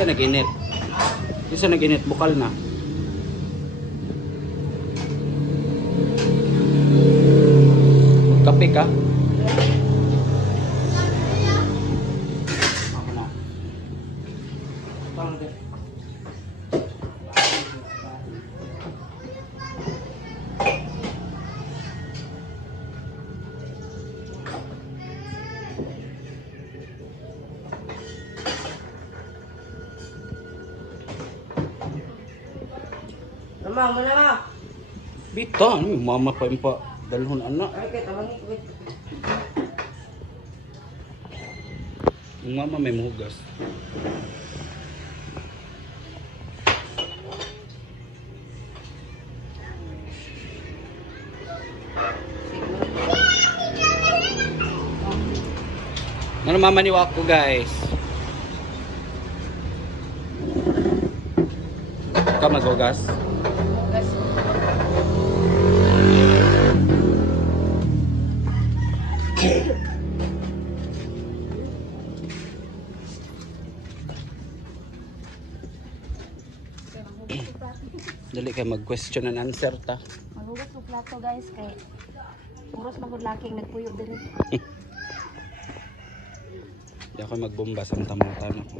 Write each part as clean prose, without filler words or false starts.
Isa nag-init. Isa nag-init, bukal na. Kape ka? Ako na. Mama, muna ma. Bita, ano yung mama pa yung pa dalhon anak. Ay, kaya tawagin ko. Yung mama may muhugas. Ano mama ni Wako guys? Ka maghugas? Dali kay mag-question and answer ta. Maghugas ng plato guys kay puros magud laking nagpuyo diri. Di ako magbomba sa tamutan ako.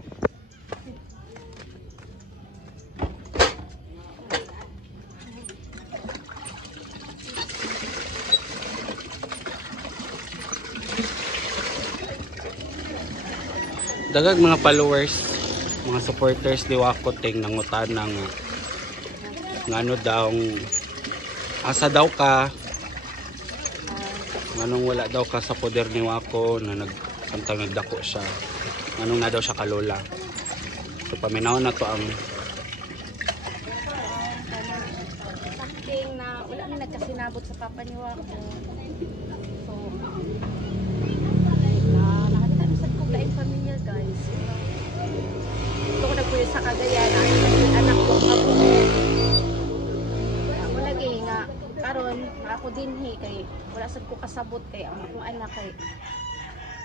Dagag mga followers, mga supporters di Wako ting nangutan ng ano daw asa daw ka anong wala daw ka sa poder ni Wako na samtang nagdako siya anong na daw siya kalola. So paminaw na to ang Sakting na wala na nagkasinabot sa papa ni Wako. So nakakita sa ko laing pamilya guys. Ito ko nagpuyo sa Cagayan, anak ko ako. Ako lagi nga karon ako dinhi kay wala sad ko kasabot kay ang akong anak kay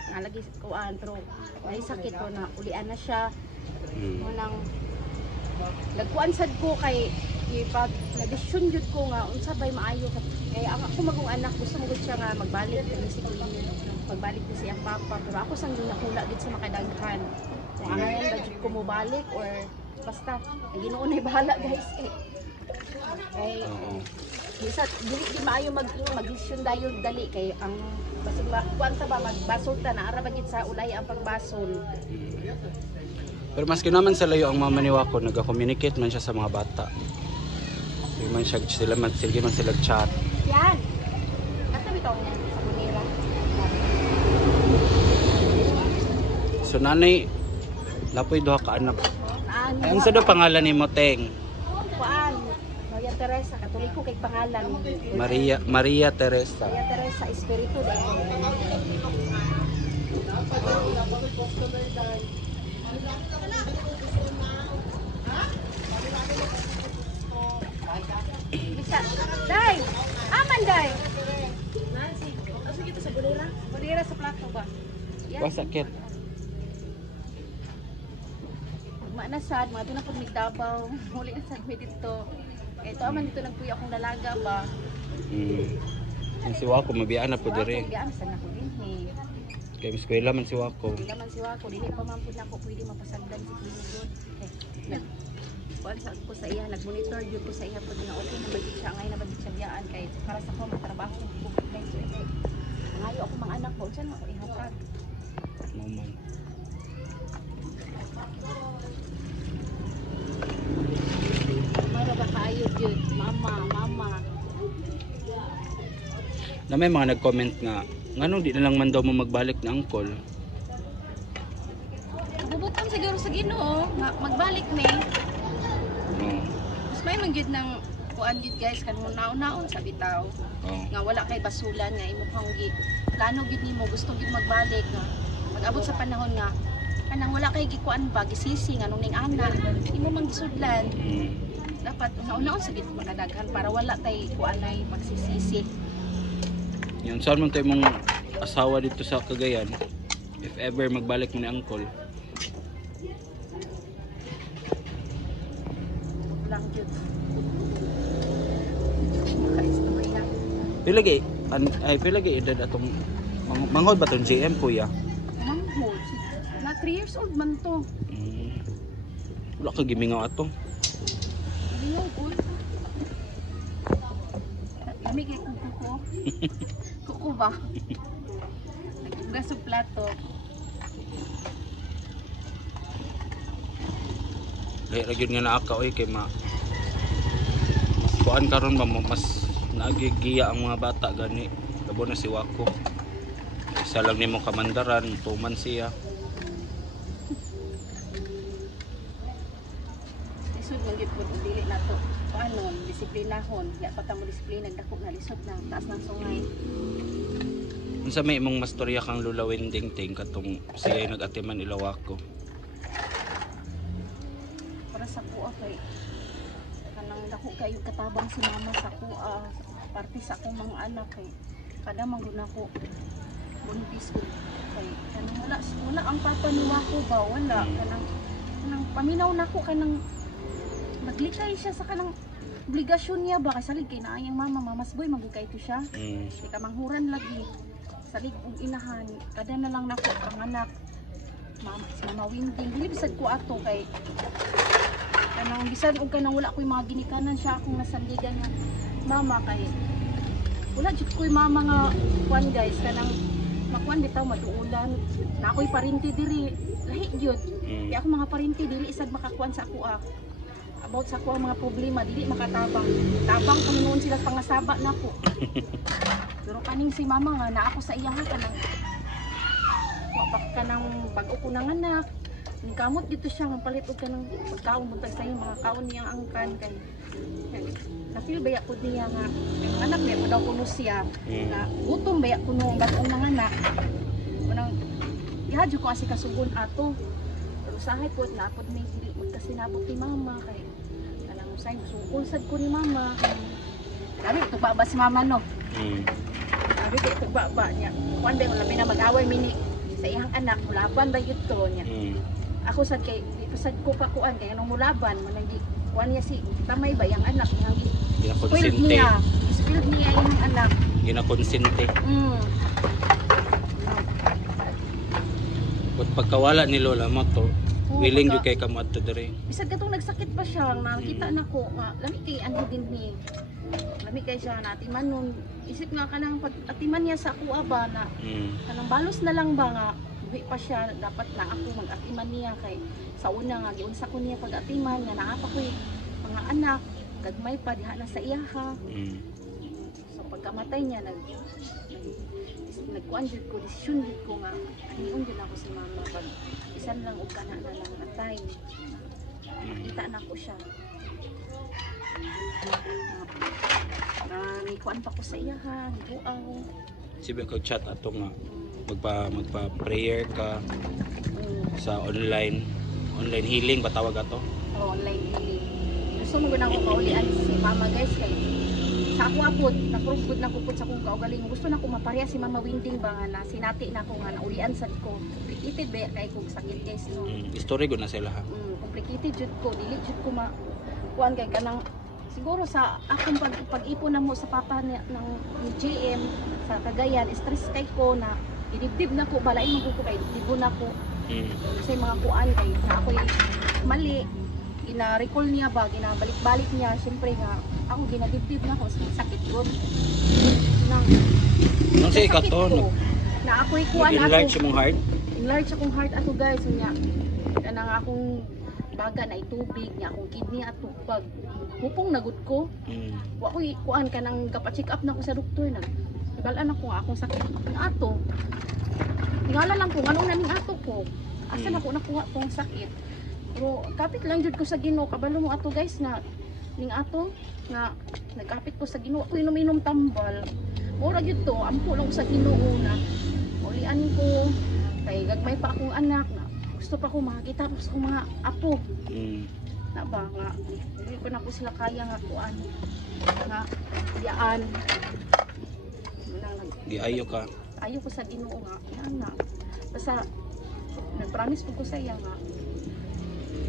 nga lagi kuan pero may sakit ko na ulian na siya. Unang nagkuan sad ko kay pag nagdesisyon jud ko nga unsa bay maayo kay ako magong anak gusto mo gud siya nga magbalik kay si Queenie magbalik ni siyang papa pero ako sang ginahula gid sa makadaghan kung ano ba jud ko mo balik or basta ay Ginoo nay bahala guys kay bisa dili di maayo mag-desisyon dayon dali kay ang basig kuan ta ba magbasol ta na ara ba gid sa ulay ang pagbasol. Pero maski naman sa layo ang mama ni Wako, nag-communicate man siya sa mga bata. Hindi man siya, sila man sila chat. Yan! Katabi ka sa bunira. So nanay, lapoy duha ka anak. Ang sa daw pangalan ni Moteng? Kuan, Maria Teresa, Katoliko kay pangalan. Maria Teresa. Maria Teresa, Espiritu de Bisa, Day! Aman, Day! Nancy, asa kita sa gulira? Gulira sa plato ba? Wasakit. Manasad, mga doon na pag nagdabaw, muli na sad may dito. Ito aman dito nagpuyo akong dalaga ba? Ang si Wako, mabiyaan na po dire. Mabiyaan, saan ako din eh. Kaya eskwela man si Wako. Hindi naman si Wako, dili pa man po na ako pwede mapasagdan si Queenie doon. Kuan sa ko sa iya, nag-monitor yun ko sa iya pag na-okay na bagit siya, ngayon na bagit siya biyaan kay para sa ko magtrabaho ko guys. Ngayon ako mga anak ko, saan ako ihatag? Naman. Mara ba kayo yun? Mama. Na may mga nag-comment nga, nganong di na lang man daw mo magbalik na angkol? Bubutan siguro sa Ginoo, magbalik ni. Mas may mangyud ng kuan gid guys kanmo naon-naon sa bitaw. Nga wala kay basulan nga imo pang plano gid nimo gusto gid magbalik nga mag-abot sa panahon nga kanang wala kay gikuan ba gisisi nga nung ning ana imo mang gisudlan. Dapat naon-naon sa gid makadaghan para wala tay kuanay pagsisisi. Yan, saan man tayo mong asawa dito sa Cagayan, if ever magbalik mo ni angkol? lang yun. Maka-story na. Pilagi edad atong mangod ba tong JM kuya? Manghod. Na 3 years old man to. Wala ka gimingaw ato. Ayaw, old. Lami kay kuko ko. Kuko ba? Nagbugas sa plato. Dahil ra gyud nga naa ka oy kay mas kuan karon ba mas nagigiya ang mga bata gani. Labo na si Wako. Isa lang nimo kamandaran, tuman siya. Lisod man gyud pud dili na to. Paano disiplinahon? Ya pata mo disiplina nagdako na lisod na taas ng sungay. Unsa may imong mastorya kang lulawin dingting katong siya nag-atiman ila Wako? Para sa kuha kay kanang dako kayo katabang si mama sa kuha parte sa akong mga anak kay kada mangguna ko buntis ko kay kanang wala ang papa ni Wako ba wala kanang paminaw nako kanang maglikay siya sa kanang obligasyon niya ba kasalig kay naayang mamas boy magugay to siya di ka manghuran lagi salig og inahan kada na lang nako ang anak mama Winding dili bisad ko ato kay kanang bisan og kanang wala ko'y mga ginikanan siya akong nasandigan nga mama kay wala jud ko'y mama nga kuan guys kanang makuan bitaw maduulan na ako'y parinti diri lahi jud kaya ako mga parinti dili isad makakuan sa ako about sa ako mga problema dili makatabang kung noon sila pangasaba nako pero kaning si mama nga na ako sa iya nga kanang wa ka nang bag-o ko nang anak kamot dito siya nga palit og kanang pagkaon buntag sa iyo mga kaon niyang angkan kay na-feel baya ko niya nga ang anak niya ko daw kuno siya na gutom baya kuno ang bag-ong nang anak manang ihadyo ko kasi kasugon ato pero usahay po na apod may dili magkasinabot ni mama kay kanang usay sukol sad ko ni mama kami tugba ba si mama no sabi kay tugba ba niya kuan day labi na mag-away mini sa iyang anak mulaban ba yun to niya ako sad kay sad ko pa kuan kay anong mulaban man di kuan niya si tamay ba yang anak niya spoiled niya yung anak ginakonsente But pagkawala ni Lola mo to willing jud kay kamo adto diri bisag katong nagsakit pa siya nakita nako nga lami kay anhi din ni lami kay siya na atiman nun isip nga kanang pag atiman niya sa kuha ba na kanang balos na lang ba nga uwi pa siya dapat na ako mag-atiman niya kay sa una nga giunsa ko niya pag-atiman nga naa pa ko'y mga anak gagmay pa diha na sa iya ha so pagkamatay niya nagkuan jud ko desisyon jud ko nga aniun jud ako si mama pag isan lang og kana na lang atay makita na ko siya may kuan pa ko sa iya ha buaw sibe ko chat ato nga magpa prayer ka sa online healing ba tawag ato online healing gusto mo gunang ko kaulian si mama guys kay sa ako apod naprugod na kupod sa kong kaugaling gusto na ko mapareha si mama Winding ba nga na sinati na ko nga naulian sad ko complicated ba kay kog sakit guys no history gud na sila ha complicated jud ko dili jud ko kuan kay kanang siguro sa akong pag-ipon na mo sa papa ng GM sa Cagayan stress kay ko na idibdib na ko balain mo ko kay dibdib na ko kasi mga kuan kay na ako mali gina-recall niya ba ginabalik-balik niya syempre nga ako ginadibdib na ko sakit ko nang say katon na ako kuan ako enlarge mong heart enlarge akong heart ato guys nya kanang akong baga na itubig niya akong kidney ato pag hupong nagud ko wa ko kuan kanang gapa-check up na ko sa doktor na balaan ako akong sakit na ato ngala lang ko nganong naning ato ko asa na ko nakuha tong sakit pero kapit lang jud ko sa Ginoo kabalo mo ato guys na ning ato nga nagkapit ko sa Ginoo ko inom tambal mura jud to ampo lang ko sa Ginoo na ulian ko kay gagmay pa akong anak na gusto pa ko makakita pa sa mga apo na ba nga hindi ko na po sila kaya nga kuan nga diyaan giayo ka ayo ko sa Ginoo nga na basta nagpromise ko sa iya nga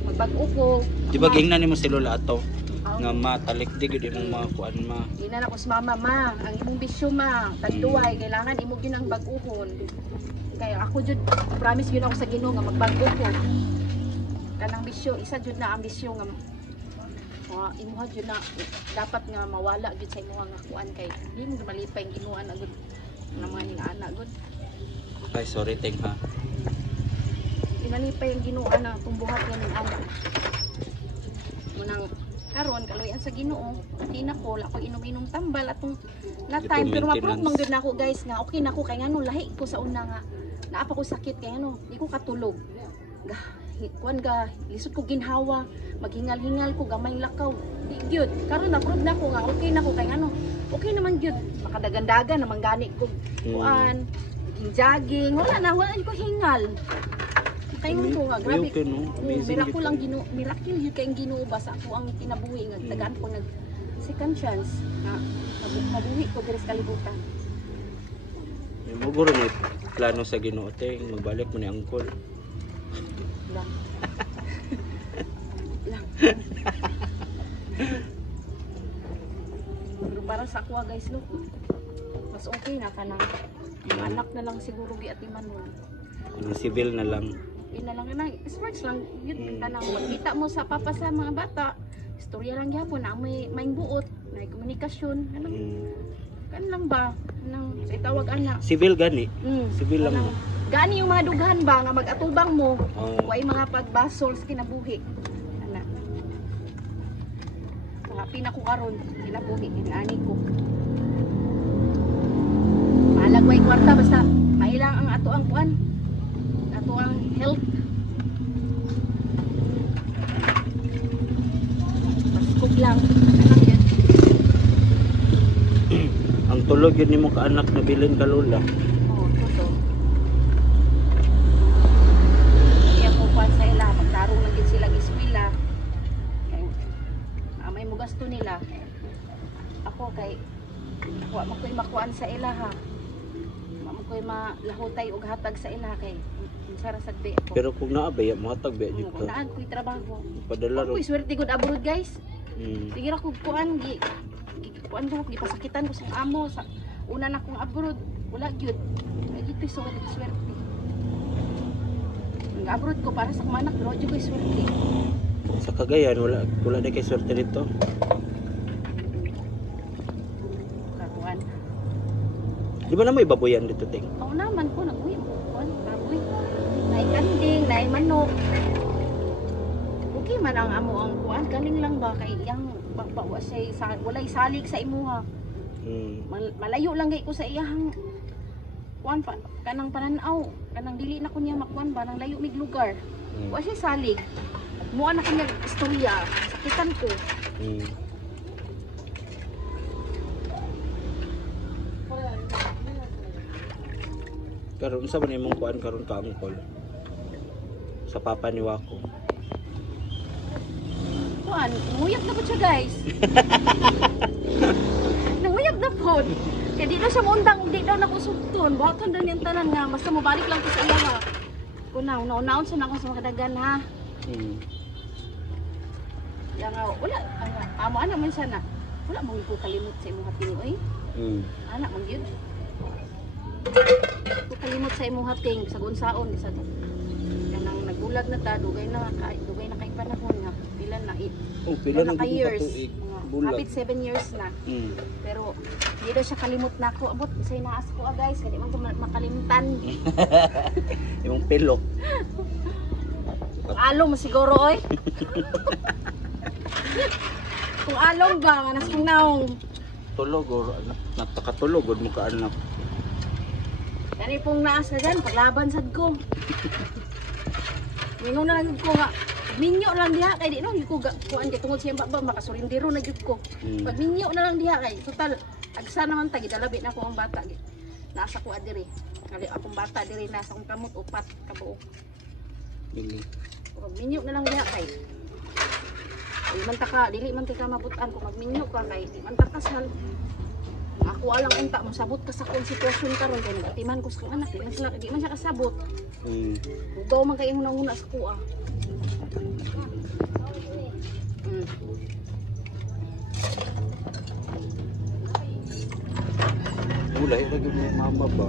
magbag-o ko di ba gingnan nimo si Lola ato nga matalikdig gid imong mga kuan ma. Ina na ko sa mama, ma, ang imong bisyo ma, tagduway, kailangan imo ginang bag-uhon. Kaya ako jud, promise yun ako sa Ginoo nga magbago ko. Kanang bisyo, isa jud na ang bisyo nga imuha jud na dapat nga mawala jud sa imuha nga kuan kay di mo malipay ang Ginoo ana gud ng mga ning ana gud. Okay, sorry ting ha. Inalipay ang Ginoo ana tumbuhat nga ning ana. Munang karon kaloyan sa Ginoo, di na ko la ko inom-inom tambal atong na time pero ma-prove man gyud nako guys nga okay na ko kay ngano lahi ko sa una nga naa pa ko sakit kay ano, di ko katulog. Kuan ga lisod ko ginhawa, maghingal-hingal ko gamay lakaw. Di gyud. Karon na-prove na ko nga okay na ko kay ano. Okay naman gyud. Makadagan-dagan naman gani ko kuan, jogging, wala ko hingal. Kayon ko nga grabe. Miracle lang Ginoo, miracle gyud kay Ginoo ba sa ako ang kinabuhi nga tagaan ko nag second chance nga mabuhi ko diri sa kalibutan. Mo guro ni plano sa Ginoo ting magbalik mo ni angkol. Lang. Pero para sa ako guys look, mas okay na kanang anak na lang siguro giatiman mo. Ang civil na lang. Ina lang na sports lang yun kanang makita mo sa papa sa mga bata. Istorya lang gyapon na may buot, may komunikasyon, ano. Kan lang ba nang sa tawag ana. Civil gani. Civil lang. Gani yung mga dughan ba nga mag-atubang mo. Way mga pagbasol sa kinabuhi. Ana. Happy na ko karon kinabuhi ani ko. Malagway kwarta basta mailang ang ato ang kuan. Ato ang health. Paskog lang. Ang tulog yun nimo ka anak na bilin ka lola. Sa ila, magtarong lang din sila eskwela. May mo gasto nila. Ako kay ako makoy makuan sa ila ha. Makoy malahutay og hatag sa ila kay sara sagdi ako. Pero kung naabay mo hatag ba dito. Kung naag ko'y trabaho. Padala ro. Ko'y swerte gud abroad guys. Sige ra ko kuan kuan ko gipasakitan ko sa amo sa una na kong abroad. Wala gyud. Ay dito'y swerte. Abroad ko para sa kumanak pero di ko swerte. Sa Cagayan wala na kay swerte dito. Kakuan. Di ba na may baboyan dito ting? Oo naman po nag-uwi mo kuan baboy. Nay kanding, nay manok. Okay man ang amo ang kuan kaning lang ba kay yang walay salig sa imuha. Malayo lang gay ko sa iyang kuan pa kanang pananaw kanang dili na ko niya makuan ba nang layo mig lugar wa siya salig mo na kanya istorya sakitan ko karon unsa man imong kuan karon ka angkol sa papa ni Wako kuan nguyag na po siya guys nanguyag na po. Kaya di daw siya maundang, di daw nakusugton. Buhaton daw niyang tanan nga, basta mabalik lang ko sa iya ha. Kunaw, naon sa ako sa mga kadagan ha. Kaya nga, wala, amo anak man siya na. Wala mong ko kalimot sa imong hating, oy. Anak mong yun. Ko kalimot sa imong hating, sa gunsaon, sa kanang nagbulag na ta, dugay na kay panahon nga. Pila na, pila na kay years. Bulag. Kapit 7 years na. Pero di daw siya kalimot na ako. Abot, bisay naas ko guys. Hindi man ko makalimutan. Yung pilok. Kung along mo siguro oy. Kung along ba, manas kong naong. Tulog or natakatulog or mukha anak. Kani pong naas na dyan, paglaban sad ko. Mingon na lang ko nga. Minyo lang diha kay di no ko kuan kay tungod siya ba makasurindiro na gyud ko. Pag minyo na lang diha kay total agsa naman ta gidalabi na ko ang bata gid. Nasa ko adiri. Kali akong bata diri nasa akong kamot upat ka buok. Pag minyo na lang diha kay. Dili man ta ka mabutan ko pag minyo ka kay di man ta kasal. Ako alang unta mo sabot ka sa akong sitwasyon karon kay nagatiman ko sa anak di man siya kasabot. Ugaw man kay una sa kuha. Wala yung lagi may mama ba?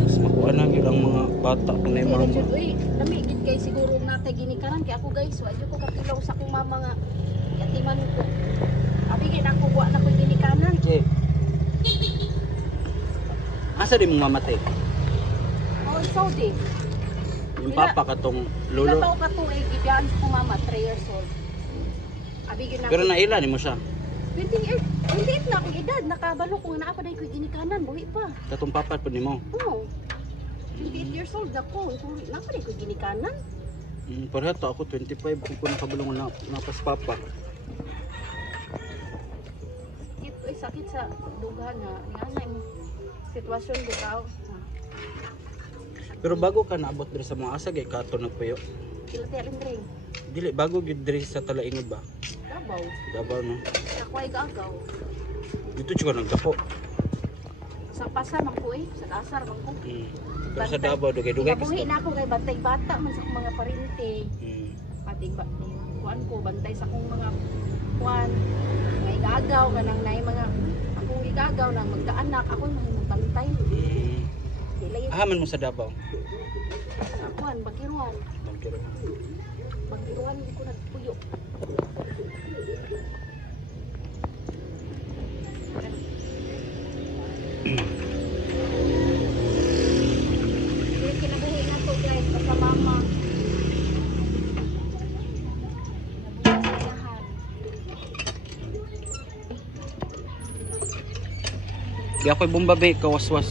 Mas makuha na yun ang mga bata kung may mama. Uy, lami gid kay siguro natay ginikanan kay ako guys, wa ko kapilaw sa akong mama nga yatiman ko. Abi gid ako wa na ko ginikanan. Okay. Asa di mong mamatay? Oh, Saudi. Yung papa katong lolo. Ilan taon ka to eh, gibiyaan sa akong mama, 3 years old. Abi gid Pero naila ni mo siya. 28 na akong edad, nakabalo ko nga naa pa dahil ko ginikanan, buhi pa. Katong papa po ni mo. Oo. 28 years old ako, naa pa dahil ko ginikanan. Pareha to ako 25 kung nakabulong na napas papa. Sakit sa duga nga, nga mo. Sitwasyon ko daw. Pero bago ka naabot diri sa mga asa kay kato nagpuyo. Kilati ring. Dili bago gid diri sa Talaingod ba? Dabaw. Davao no. Ako ay gagaw. Dito siya nagdako. Sa pasar man ko sa kasar man ko. Pero sa Davao dugay-dugay Nabuhi na ako kay bantay bata man sa akong mga parinti. Pati ba kuan ko bantay sa akong mga kuan. May gagaw kanang nay mga akong igagaw nang magkaanak ako man bantay. Dilay Ahaman mo sa Davao. sa kuan Bagiruan. Bagiruan di ko nagpuyo. Kinabuhi na to guys sa mama. Di ako'y bumbabe kawaswas.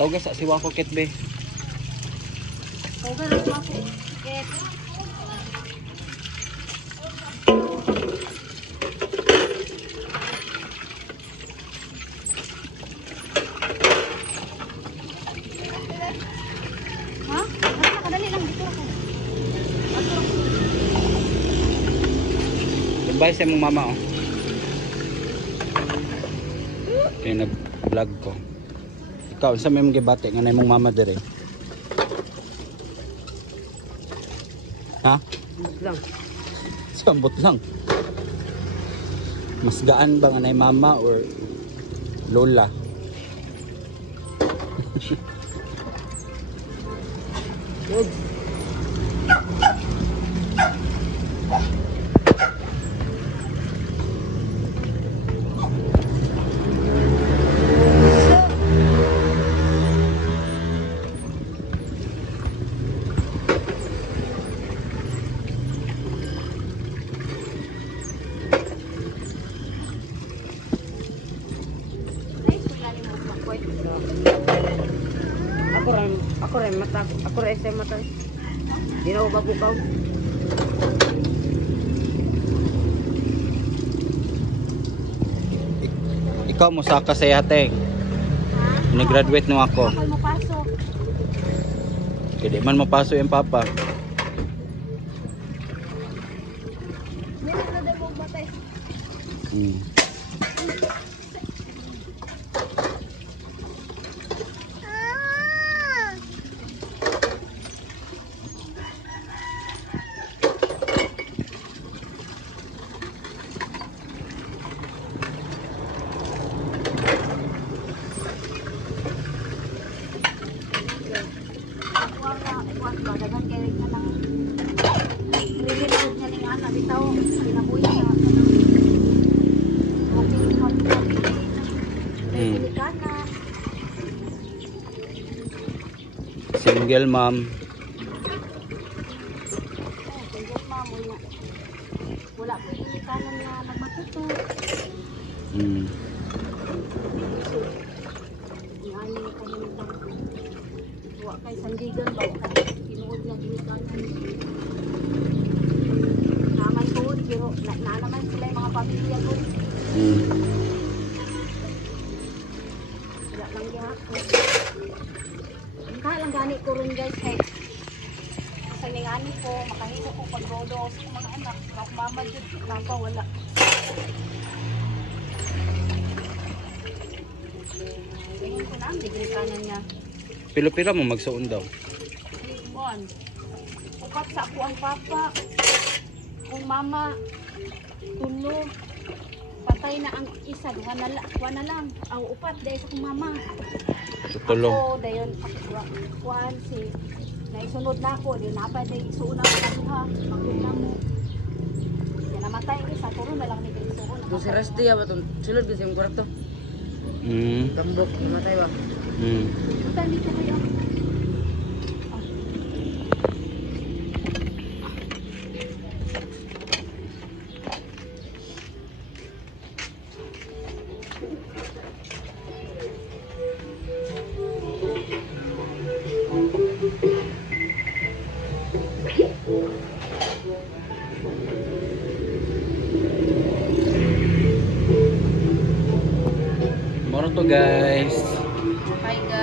Tawag sa siwa ko kitbe. Tawag sa siwa ko kit. Ha? Basta kadali lang dito ako. Goodbye sa mong mama oh. Kaya nag-vlog ko. Ikaw, sa may mga bate nga na mong mama dire. Ha? Lang. Sambot lang. Mas gaan ba nga na mama or lola? Good. Ako rin sa mata. Di na ako babukaw. Ikaw mo sa kasayate. Ni-graduate no ako. Ako mapasok. Kaya di man mapasok yung papa. Meron na din mo batay. Single mom. Single mom, wala po yung kanan na nagmatuto. Yan yung kanyang wala kay sandigan ba, wala kay pinuod na ginikanan. Naman tuod, pero na naman sila yung mga pamilya ko. Wala lang gihapon. Ang kalang gani ko rin guys kay sa ningani ko, makahilo ko pag-rodo sa mga anak. Ako mama dyan, papa wala. Tingin ko na, bigay kanan niya. Pilo-pilo mo magsuon daw. Buwan. Upat sa ako ang papa. Kung mama, tulo. Patay na ang isa, duha na lang. Aw, upat dahil sa kong mama. Tutulong. Ako, dayon, kuhan si naisunod na ako, di napay day isuuna ko na duha. Magod na mo. Yan namatay isa, puro na lang ni kayo isuon. Kung si Rusty ba itong sulod kasi yung kwarto. Tambok, namatay ba? Punta dito kayo. Moro to guys. Hi guys.